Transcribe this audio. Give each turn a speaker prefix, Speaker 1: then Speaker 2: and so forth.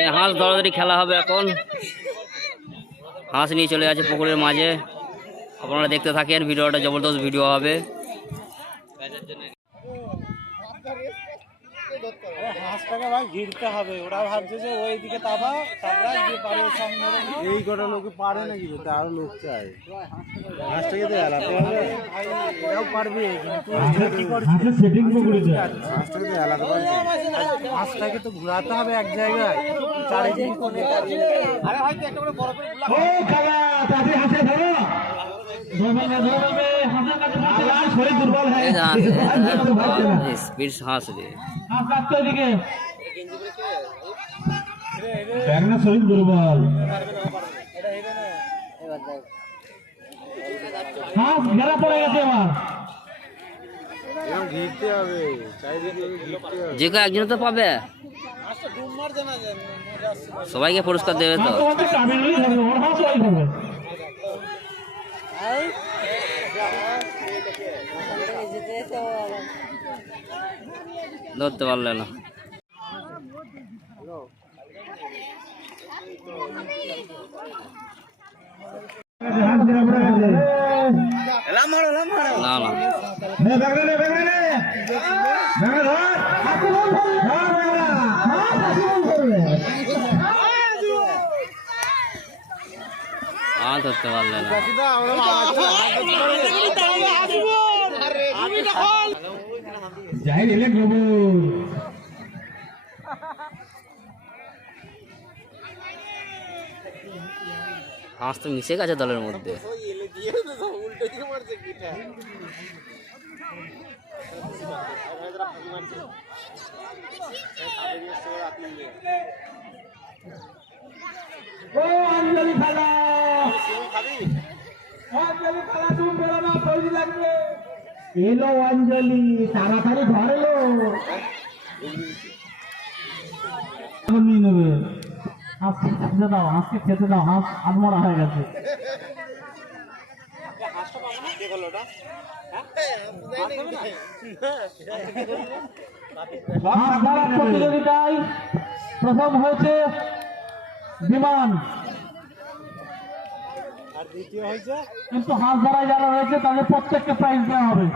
Speaker 1: এই হাঁস দরাদরি খেলা হবে এখন। হাঁস নিয়ে চলে গেছে পুকুরের মাঝে। আপনারা দেখতে থাকেন ভিডিওটা জবরদস্ত ভিডিও হবে।
Speaker 2: হাঁসটাকে ভাই ঘিরতে হবে। ওরা ভাবছে যে ওই দিকে তাবা তাবড়া গিয়ে পারে সামনে এই কটা লোকে পারে নাকি? যেতে আরও লোক চাই হাঁসটাকে তো এলাতে হবে এরাও পারবে কিন্তু এরা কি করছে? হাঁসটাকে তো এলাতে পারছে হাঁসটাকে তো ঘোরাতে হবে এক জায়গায়। চারিদিন করে আরে হয়তো একটা করে বড় করে
Speaker 1: এই যে হাঁস স্পিড হাঁস রে।
Speaker 3: শরীর দুর্বল। হাঁস ঘেরা পড়ে গেছে আমার
Speaker 2: এরকম ঘিরতে হবে চারিদিকে ঘিরতে হবে।
Speaker 1: যে কেউ একজন তো পাবে। সবাইকে পুরস্কার দেবে তো? ধরতে পারলে না। না না
Speaker 3: নে বেগরে নে বেগরে নে বেগরে ধর আক্রমণ করবে ধর বেগরা হাঁস আক্রমণ করবে
Speaker 1: আর ধরতে পারলে না হাঁস তো মিশে গেছে দলের মধ্যে
Speaker 3: ও অঞ্জলি খালা অঞ্জলি খালা তুমি বেরো না ফৌজি লাগবে এলো অঞ্জলি তাড়াতাড়ি ঘর এলো। নিয়ে নেবে। হাঁসকে খেতে দাও হাঁসকে খেতে দাও হাঁস আলমরা হয়ে গেছে। হাঁস প্রতিযোগিতায় প্রথম হয়েছে বিমান। কিন্তু হাঁস ধরায় যারা রয়েছে তাদের প্রত্যেককে প্রাইজ দেওয়া হবে।